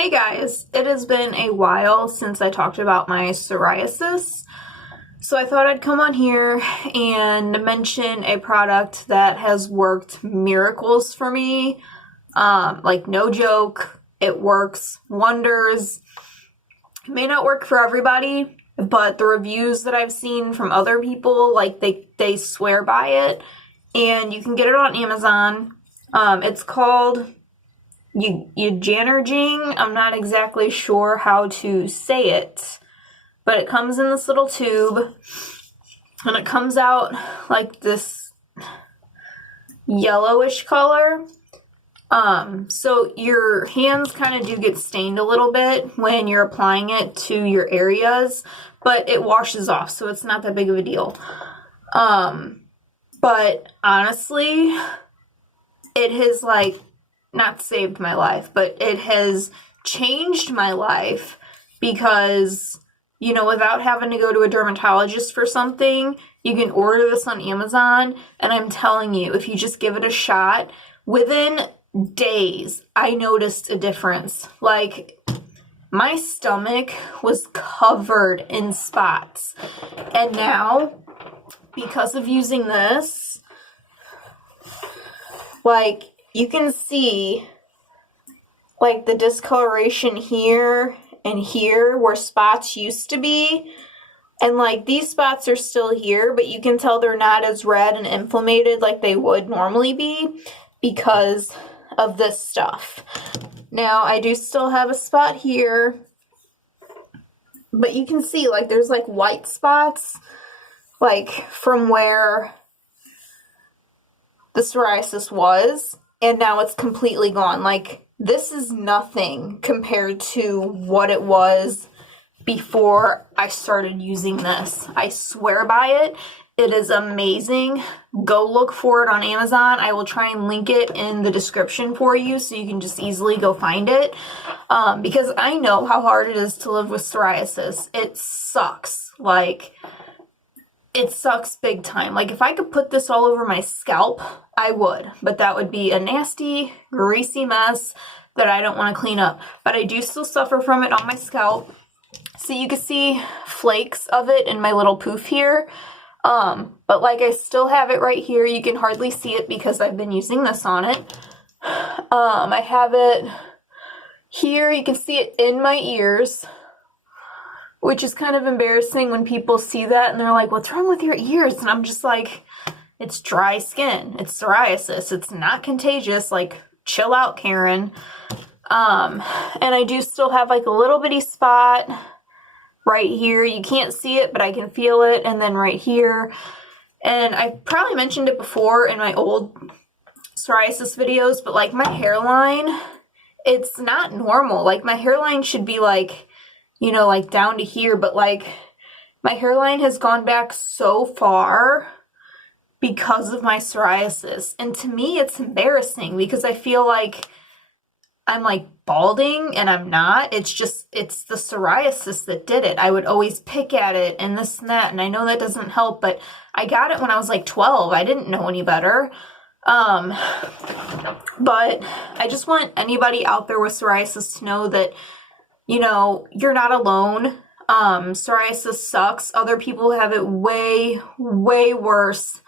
Hey guys, it has been a while since I talked about my psoriasis, so I thought I'd come on here and mention a product that has worked miracles for me. Like no joke, it works wonders. It may not work for everybody, but the reviews that I've seen from other people, like they swear by it, and you can get it on Amazon. It's called Eugenerging. I'm not exactly sure how to say it, but it comes in this little tube, and it comes out like this yellowish color. So your hands kind of do get stained a little bit when you're applying it to your areas, but it washes off, so it's not that big of a deal. But honestly, it has not saved my life, but it has changed my life because, without having to go to a dermatologist for something, you can order this on Amazon, and I'm telling you, if you just give it a shot, within days, I noticed a difference. Like, my stomach was covered in spots, and now, because of using this, you can see, the discoloration here and here where spots used to be. And, these spots are still here, but you can tell they're not as red and inflamed like they would normally be because of this stuff. Now, I do still have a spot here, but you can see, there's, white spots, from where the psoriasis was. And now it's completely gone. This is nothing compared to what it was before I started using this. I swear by it. It is amazing. Go look for it on Amazon. I will try and link it in the description for you so you can just easily go find it. Because I know how hard it is to live with psoriasis. It sucks. It sucks big time. If I could put this all over my scalp, I would. But that would be a nasty, greasy mess that I don't want to clean up. But I do still suffer from it on my scalp. So you can see flakes of it in my little poof here. But I still have it right here. You can hardly see it because I've been using this on it. I have it here. You can see it in my ears, which is kind of embarrassing when people see that and they're like, what's wrong with your ears? And I'm just like, it's dry skin. It's psoriasis. It's not contagious. Chill out, Karen. And I do still have a little bitty spot right here. You can't see it, but I can feel it. And then right here. And I probably mentioned it before in my old psoriasis videos, but my hairline, it's not normal. My hairline should be down to here, but my hairline has gone back so far because of my psoriasis. And to me, it's embarrassing because I feel like I'm balding and I'm not. It's the psoriasis that did it. I would always pick at it and this and that. And I know that doesn't help, but I got it when I was 12. I didn't know any better. But I just want anybody out there with psoriasis to know that you're not alone. Psoriasis sucks. Other people have it way, way worse,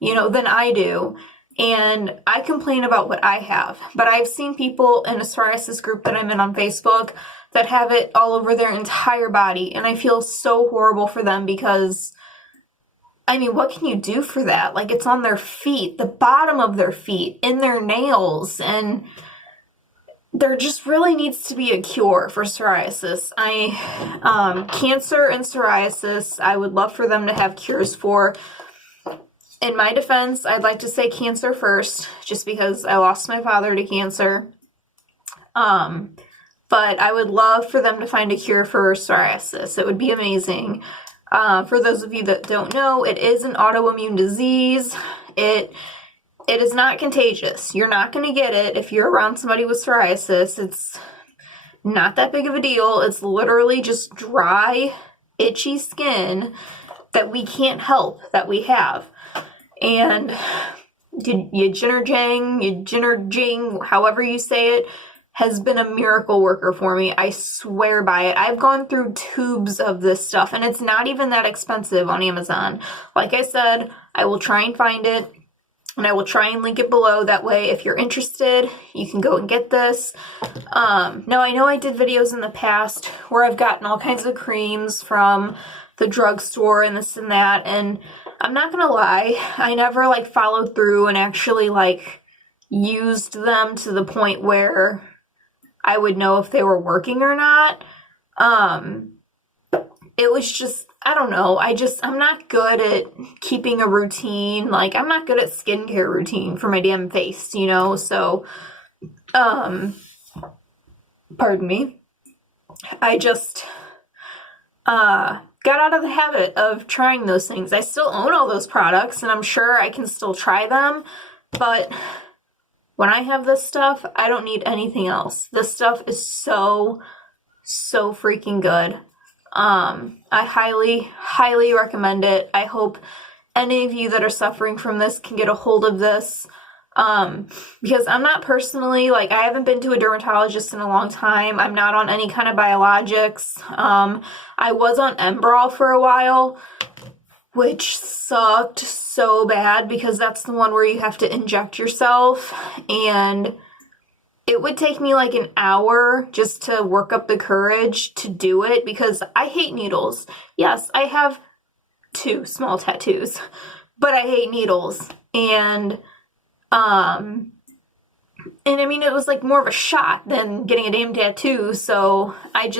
than I do. And I complain about what I have. But I've seen people in a psoriasis group that I'm in on Facebook that have it all over their entire body. And I feel so horrible for them because, what can you do for that? It's on their feet, the bottom of their feet, in their nails, and there just really needs to be a cure for psoriasis. Cancer and psoriasis, I would love for them to have cures for. In my defense, I'd like to say cancer first, just because I lost my father to cancer. But I would love for them to find a cure for psoriasis. It would be amazing. For those of you that don't know, it is an autoimmune disease. It is not contagious. You're not going to get it if you're around somebody with psoriasis. It's not that big of a deal. It's literally just dry, itchy skin that we can't help, that we have. And Eugenerging, however you say it, has been a miracle worker for me. I swear by it. I've gone through tubes of this stuff, and it's not even that expensive on Amazon. Like I said, I will try and find it, and I will try and link it below. That way, if you're interested, you can go and get this. Now, I know I did videos in the past where I've gotten all kinds of creams from the drugstore and this and that, and I'm not gonna lie, I never, like, followed through and actually, like, used them to the point where I would know if they were working or not. It was just, I don't know, I'm not good at keeping a routine. Like, I'm not good at skincare routine for my damn face, you know? So, pardon me. I just, got out of the habit of trying those things. I still own all those products, and I'm sure I can still try them, but when I have this stuff, I don't need anything else. This stuff is so freaking good. I highly recommend it. I hope any of you that are suffering from this can get a hold of this. Because I'm not personally, like, I haven't been to a dermatologist in a long time. I'm not on any kind of biologics. I was on Enbrel for a while, which sucked so bad because that's the one where you have to inject yourself, and it would take me like an hour just to work up the courage to do it because I hate needles. Yes, I have 2 small tattoos, but I hate needles. And I mean, it was like more of a shot than getting a damn tattoo, so I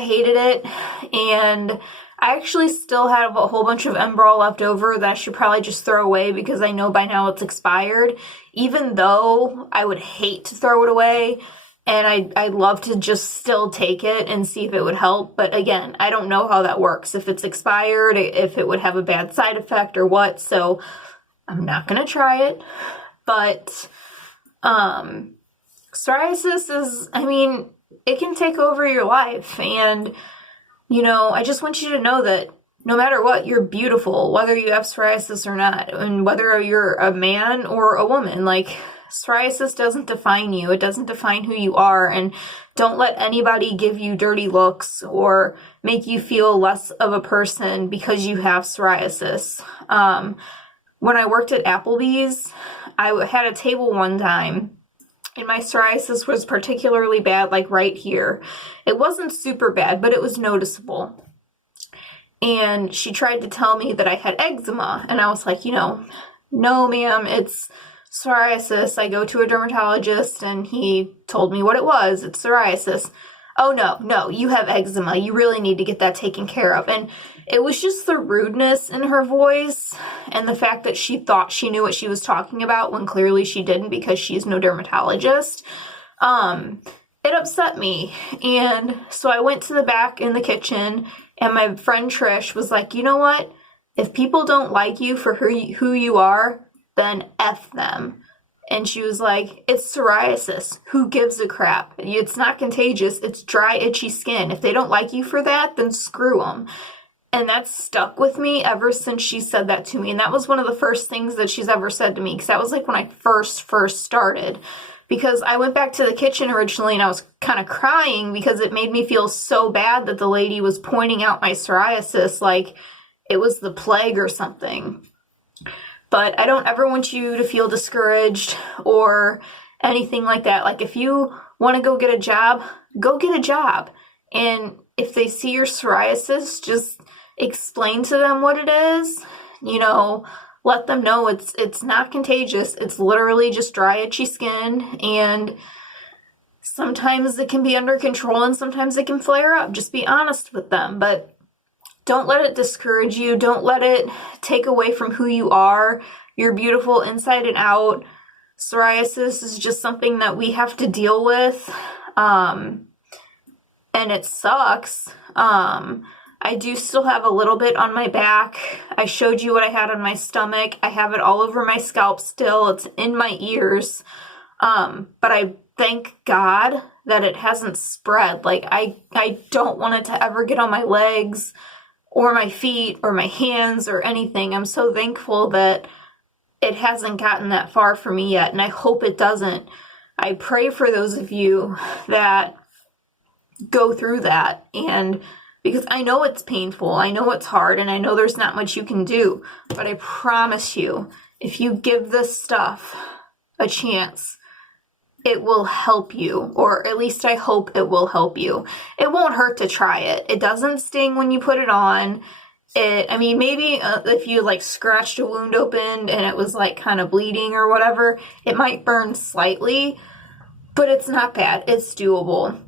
hated it, and I actually still have a whole bunch of Enbrel left over that I should probably just throw away because I know by now it's expired, even though I would hate to throw it away, and I'd love to just still take it and see if it would help, but again, I don't know how that works, if it's expired, if it would have a bad side effect or what, so I'm not gonna try it. But psoriasis is, I mean, it can take over your life, and you know, I just want you to know that no matter what, you're beautiful, whether you have psoriasis or not, and whether you're a man or a woman. Like, psoriasis doesn't define you. It doesn't define who you are, and don't let anybody give you dirty looks or make you feel less of a person because you have psoriasis. When I worked at Applebee's, I had a table one time, and my psoriasis was particularly bad, like right here. It wasn't super bad, but it was noticeable. And she tried to tell me that I had eczema, and I was like, you know, no ma'am, it's psoriasis. I go to a dermatologist, and he told me what it was. It's psoriasis. Oh no, you have eczema. You really need to get that taken care of. And it was just the rudeness in her voice and the fact that she thought she knew what she was talking about when clearly she didn't because she's no dermatologist. It upset me. And so I went to the back in the kitchen, and my friend Trish was like, you know what? If people don't like you for who you are, then F them. And she was like, it's psoriasis. Who gives a crap? It's not contagious. It's dry, itchy skin. If they don't like you for that, then screw them. And that's stuck with me ever since she said that to me. And that was one of the first things that she's ever said to me, because that was like when I first started. Because I went back to the kitchen originally and I was kind of crying because it made me feel so bad that the lady was pointing out my psoriasis like it was the plague or something. But I don't ever want you to feel discouraged or anything like that. Like, if you want to go get a job, go get a job. And if they see your psoriasis, just explain to them what it is. You know, let them know it's not contagious. It's literally just dry, itchy skin. And sometimes it can be under control and sometimes it can flare up. Just be honest with them. But don't let it discourage you. Don't let it take away from who you are. You're beautiful inside and out. Psoriasis is just something that we have to deal with. And it sucks. I do still have a little bit on my back. I showed you what I had on my stomach. I have it all over my scalp still. It's in my ears. But I thank God that it hasn't spread. Like, I don't want it to ever get on my legs or my feet or my hands or anything. I'm so thankful that it hasn't gotten that far for me yet, and I hope it doesn't. I pray for those of you that go through that, and because I know it's painful, I know it's hard, and I know there's not much you can do, but I promise you, if you give this stuff a chance, it will help you, or at least I hope it will help you. It won't hurt to try it. It doesn't sting when you put it on. Maybe if you like scratched a wound open and it was like kind of bleeding or whatever, it might burn slightly, but it's not bad. It's doable.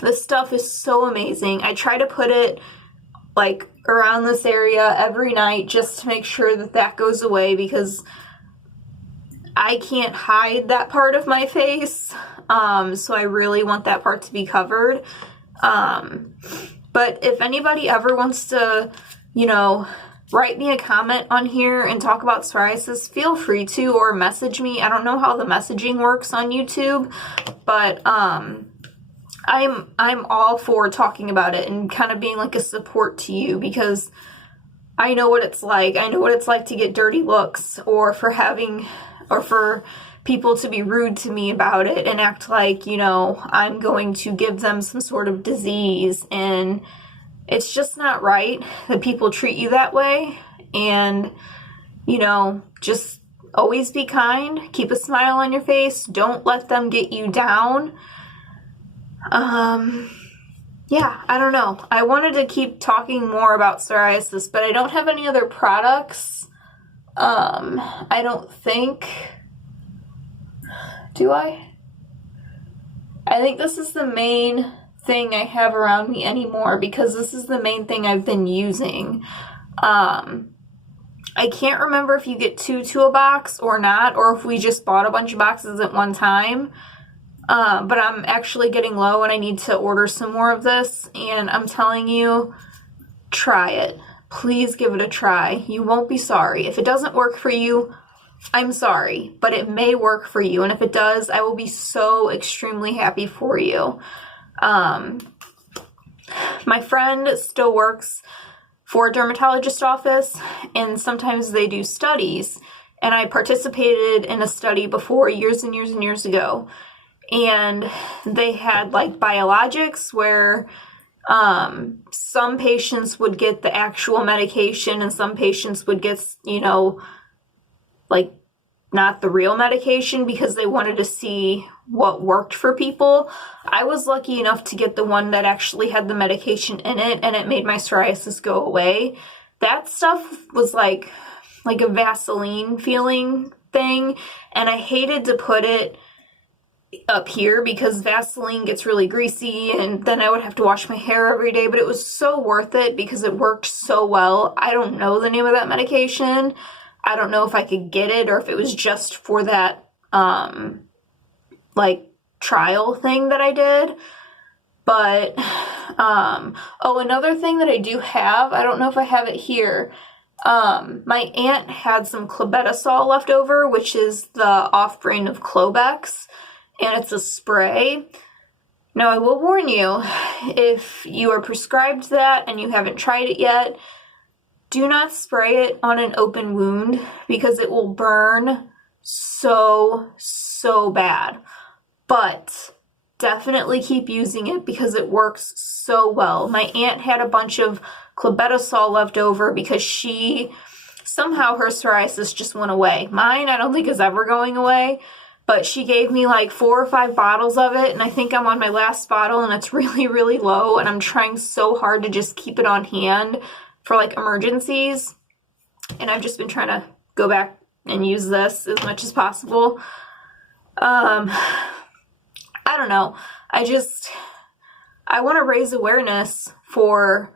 This stuff is so amazing. I try to put it like around this area every night just to make sure that that goes away, because I can't hide that part of my face. So I really want that part to be covered. But if anybody ever wants to, write me a comment on here and talk about psoriasis, feel free to, or message me. I don't know how the messaging works on YouTube, but I'm all for talking about it and kind of being like a support to you, because I know what it's like. I know what it's like to get dirty looks, or for people to be rude to me about it and act like, I'm going to give them some sort of disease, and it's just not right that people treat you that way. And, just always be kind, keep a smile on your face, don't let them get you down. Yeah, I don't know. I wanted to keep talking more about psoriasis, but I don't have any other products. I don't think... Do I? I think this is the main thing I have around me anymore, because this is the main thing I've been using. I can't remember if you get two to a box or not, or if we just bought a bunch of boxes at one time. But I'm actually getting low and I need to order some more of this, and I'm telling you, try it. Please give it a try. You won't be sorry. If it doesn't work for you, I'm sorry, but it may work for you, and if it does, I will be so extremely happy for you. My friend still works for a dermatologist's office, and sometimes they do studies, and I participated in a study before years and years and years ago, and they had like biologics where some patients would get the actual medication and some patients would get, like not the real medication, because they wanted to see what worked for people. I was lucky enough to get the one that actually had the medication in it, and it made my psoriasis go away. That stuff was like a Vaseline feeling thing, and I hated to put it up here because Vaseline gets really greasy, and then I would have to wash my hair every day, but it was so worth it because it worked so well. I don't know the name of that medication. I don't know if I could get it or if it was just for that, trial thing that I did. But, another thing that I do have, I don't know if I have it here. My aunt had some clobetasol left over, which is the off-brand of Clobex, and it's a spray. Now, I will warn you, if you are prescribed that and you haven't tried it yet, do not spray it on an open wound, because it will burn so bad. But definitely keep using it because it works so well. My aunt had a bunch of clobetasol left over because somehow her psoriasis just went away. Mine, I don't think is ever going away, but she gave me like 4 or 5 bottles of it, and I think I'm on my last bottle, and it's really, really low, and I'm trying so hard to just keep it on hand for like emergencies, and I've just been trying to go back and use this as much as possible. I don't know. I want to raise awareness for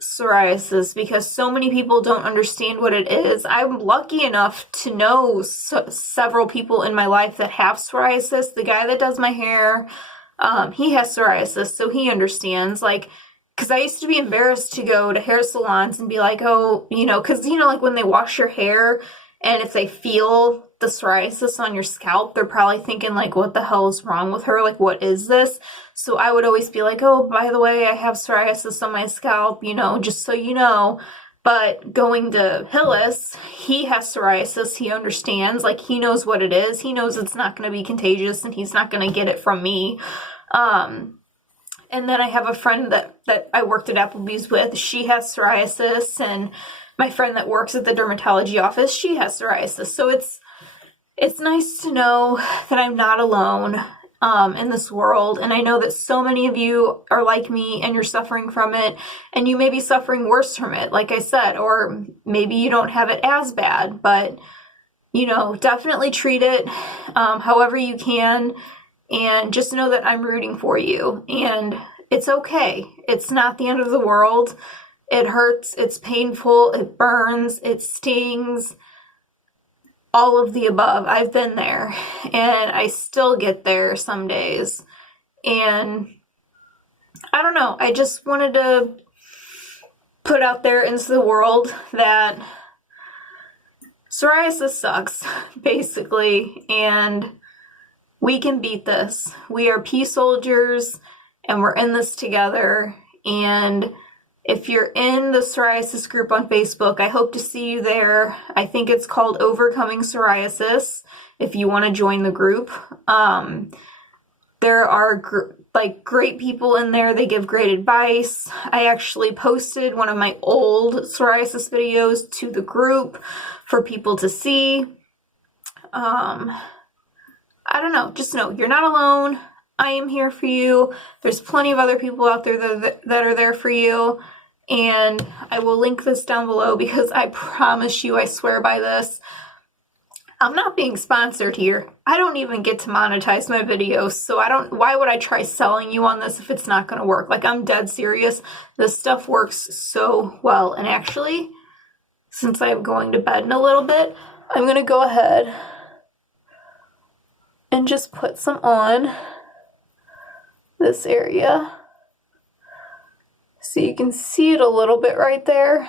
psoriasis because so many people don't understand what it is. I'm lucky enough to know several people in my life that have psoriasis. The guy that does my hair, he has psoriasis, so he understands. Because I used to be embarrassed to go to hair salons and be like, oh, because, like when they wash your hair and if they feel the psoriasis on your scalp, they're probably thinking like, what the hell is wrong with her? Like, what is this? So I would always be like, oh, by the way, I have psoriasis on my scalp, just so you know. But going to Hillis, he has psoriasis, he understands, like, he knows what it is, he knows it's not going to be contagious, and he's not going to get it from me. And then I have a friend that I worked at Applebee's with, she has psoriasis, and my friend that works at the dermatology office, she has psoriasis. So it's nice to know that I'm not alone in this world, and I know that so many of you are like me and you're suffering from it, and you may be suffering worse from it, like I said, or maybe you don't have it as bad, but you know, definitely treat it however you can, and just know that I'm rooting for you, and it's okay. It's not the end of the world. It hurts, it's painful, it burns, it stings, all of the above. I've been there, and I still get there some days, and I don't know, I just wanted to put out there into the world that psoriasis sucks, basically, and we can beat this. We are peace soldiers, and we're in this together, and if you're in the psoriasis group on Facebook, I hope to see you there. I think it's called Overcoming Psoriasis, if you want to join the group. There are great people in there. They give great advice. I actually posted one of my old psoriasis videos to the group for people to see. I don't know. Just know you're not alone. I am here for you. There's plenty of other people out there that are there for you. And I will link this down below because I promise you, I swear by this, I'm not being sponsored here. I don't even get to monetize my videos, so why would I try selling you on this if it's not going to work? Like, I'm dead serious. This stuff works so well. And actually, since I'm going to bed in a little bit, I'm going to go ahead and just put some on this area, so you can see it a little bit right there.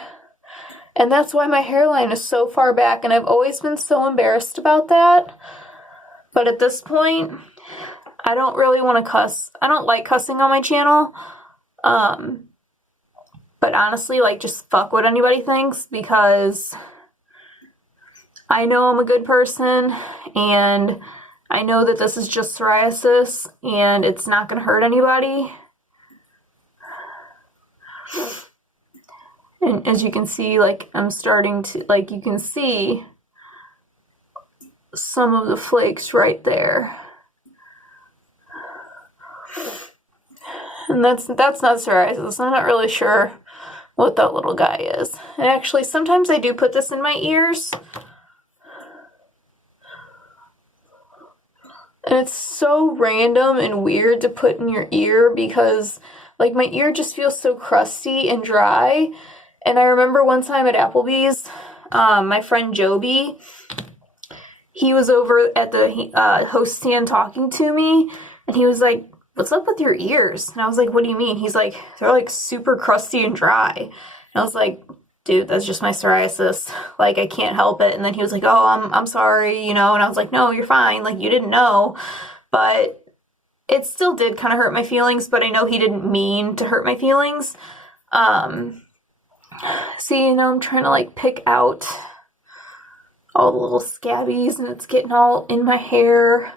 And that's why my hairline is so far back, and I've always been so embarrassed about that. But at this point, I don't really want to cuss. I don't like cussing on my channel. But honestly, like, just fuck what anybody thinks, because I know I'm a good person, and I know that this is just psoriasis, and it's not going to hurt anybody. And as you can see, like, I'm starting to, like, you can see some of the flakes right there. And that's not psoriasis. I'm not really sure what that little guy is. And actually, sometimes I do put this in my ears. And it's so random and weird to put in your ear because, like, my ear just feels so crusty and dry. And I remember one time at Applebee's, my friend Joby, he was over at the host stand talking to me, and he was like, "What's up with your ears?" And I was like, "What do you mean?" He's like, "They're like super crusty and dry." And I was like, "Dude, that's just my psoriasis. Like, I can't help it." And then he was like, "Oh, I'm sorry, you know." And I was like, "No, you're fine. Like, you didn't know." But it still did kind of hurt my feelings, but I know he didn't mean to hurt my feelings. See, you know, I'm trying to, like, pick out all the little scabbies, and it's getting all in my hair.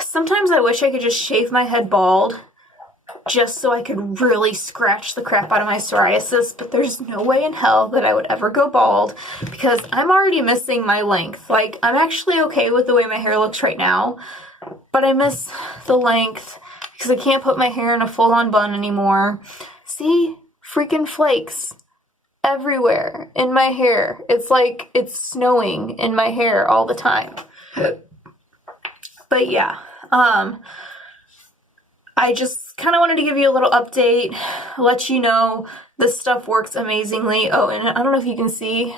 Sometimes I wish I could just shave my head bald just so I could really scratch the crap out of my psoriasis, but there's no way in hell that I would ever go bald because I'm already missing my length. Like, I'm actually okay with the way my hair looks right now, but I miss the length because I can't put my hair in a full-on bun anymore. See? Freaking flakes everywhere in my hair. It's like it's snowing in my hair all the time. But yeah, I just kind of wanted to give you a little update, let you know this stuff works amazingly. Oh, and I don't know if you can see,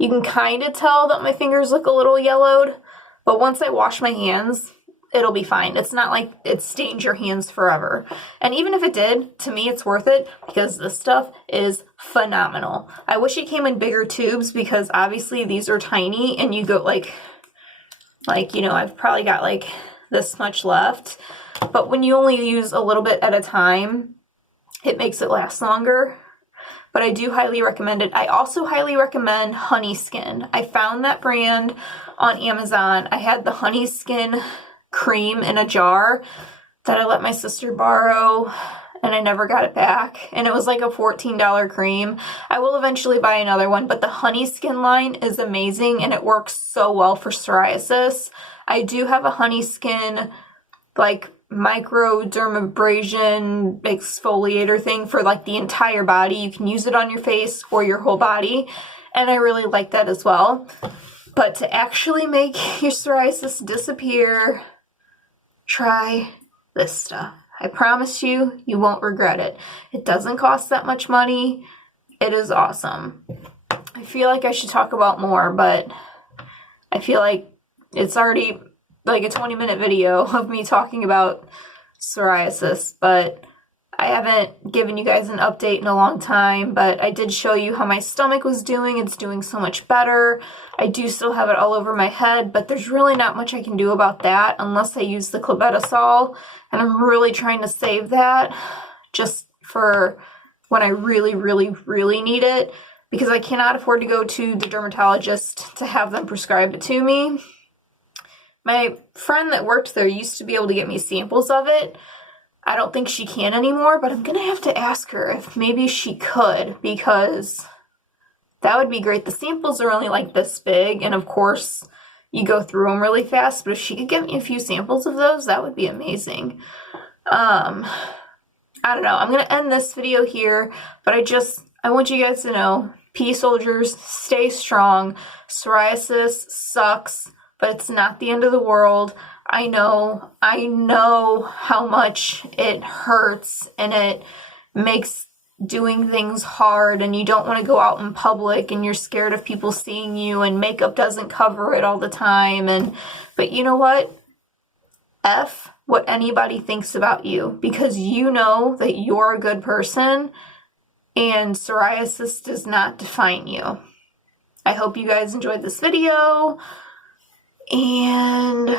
you can kind of tell that my fingers look a little yellowed, but once I wash my hands, it'll be fine. It's not like it stains your hands forever. And even if it did, to me it's worth it because this stuff is phenomenal. I wish it came in bigger tubes because obviously these are tiny and you go like, you know, I've probably got like this much left. But when you only use a little bit at a time, it makes it last longer. but I do highly recommend it. I also highly recommend Honey Skin. I found that brand on Amazon. I had the Honey Skin cream in a jar that I let my sister borrow, and I never got it back. And it was like a $14 cream. I will eventually buy another one, but the Honey Skin line is amazing, and it works so well for psoriasis. I do have a Honey Skin, like, microdermabrasion exfoliator thing for, like, the entire body. You can use it on your face or your whole body, and I really like that as well. But to actually make your psoriasis disappear, try this stuff. I promise you, you won't regret it. It doesn't cost that much money. It is awesome. I feel like I should talk about more, but I feel like it's already like a 20-minute video of me talking about psoriasis, but I haven't given you guys an update in a long time, but I did show you how my stomach was doing. It's doing so much better. I do still have it all over my head, but there's really not much I can do about that unless I use the clobetasol, and I'm really trying to save that just for when I really, really, really need it, because I cannot afford to go to the dermatologist to have them prescribe it to me. My friend that worked there used to be able to get me samples of it. I don't think she can anymore, but I'm going to have to ask her if maybe she could, because that would be great. The samples are only like this big, and of course you go through them really fast, but if she could get me a few samples of those, that would be amazing. I don't know. I'm going to end this video here, but I want you guys to know, P soldiers, stay strong. Psoriasis sucks, but it's not the end of the world. I know how much it hurts, and it makes doing things hard, and you don't want to go out in public, and you're scared of people seeing you, and makeup doesn't cover it all the time, but you know what? F what anybody thinks about you, because you know that you're a good person, and psoriasis does not define you. I hope you guys enjoyed this video, and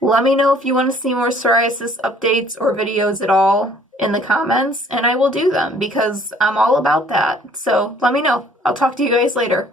let me know if you want to see more psoriasis updates or videos at all in the comments, and I will do them because I'm all about that. So let me know. I'll talk to you guys later.